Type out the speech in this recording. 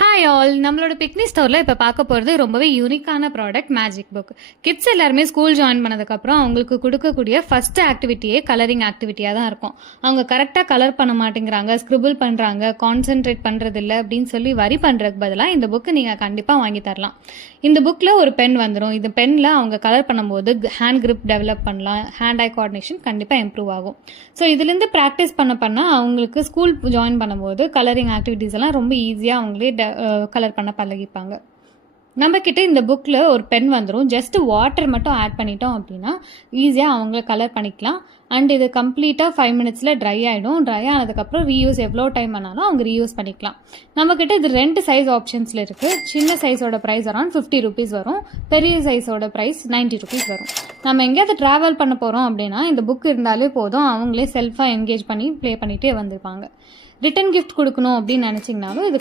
Hi all, நம்மளோட picnic ஸ்டோரில் இப்போ பார்க்க போகிறது ரொம்பவே யூனிக்கான ப்ராடக்ட் மேஜிக் புக். கிட்ஸ் எல்லாருமே ஸ்கூல் ஜாயின் பண்ணதுக்கப்புறம் அவங்களுக்கு கொடுக்கக்கூடிய ஃபஸ்ட்டு ஆக்டிவிட்டியே கலரிங் ஆக்டிவிட்டியாக தான் இருக்கும். அவங்க கரெக்டாக கலர் பண்ண மாட்டேங்கிறாங்க, ஸ்க்ரிபிள் பண்ணுறாங்க, கான்சென்ட்ரேட் பண்ணுறதில்ல அப்படின்னு சொல்லி வரி பண்ணுறதுக்கு பதிலாக இந்த புக்கு நீங்கள் கண்டிப்பாக வாங்கி தரலாம். இந்த புக்கில் ஒரு பென் வந்துடும். இந்த பெனில் அவங்க கலர் பண்ணும்போது ஹேண்ட் கிரிப் டெவலப் பண்ணலாம், ஹேண்ட் ஐ கோஆர்டினேஷன் கண்டிப்பாக இம்ப்ரூவ் ஆகும். ஸோ இதுலேருந்து ப்ராக்டிஸ் பண்ண அவங்களுக்கு ஸ்கூல் ஜாயின் பண்ணும்போது கலரிங் ஆக்டிவிட்டீஸ் எல்லாம் ரொம்ப ஈஸியாக அவங்களே கலர் பண்ண பழகிப்பாங்க. நம்மக்கிட்ட இந்த புக்கில் ஒரு பென் வந்துடும். ஜஸ்ட் வாட்டர் மட்டும் ஆட் பண்ணிட்டோம் அப்படின்னா ஈஸியாக அவங்கள கலர் பண்ணிக்கலாம். அண்ட் இது கம்ப்ளீட்டாக 5 minutesல ட்ரை ஆகிடும். ட்ரை ஆனதுக்கப்புறம் ரீயூஸ் எவ்வளோ டைம் ஆனாலும் அவங்க ரீயூஸ் பண்ணிக்கலாம். நம்மக்கிட்ட இது 2 சைஸ் ஆப்ஷன்ஸில் இருக்குது. சின்ன சைஸோட ப்ரைஸ் அரௌண்ட் 50 rupees வரும். பெரிய சைஸோட ப்ரைஸ் 90 rupees வரும். நம்ம எங்கேயாவது ட்ராவல் பண்ண போகிறோம் அப்படின்னா இந்த புக் இருந்தாலே போதும், அவங்களே செல்ஃபாக என்கேஜ் பண்ணி ப்ளே பண்ணிகிட்டே வந்துருப்பாங்க. ரிட்டன் கிஃப்ட் கொடுக்கணும் அப்படின்னு நினச்சிங்கனாலும் இது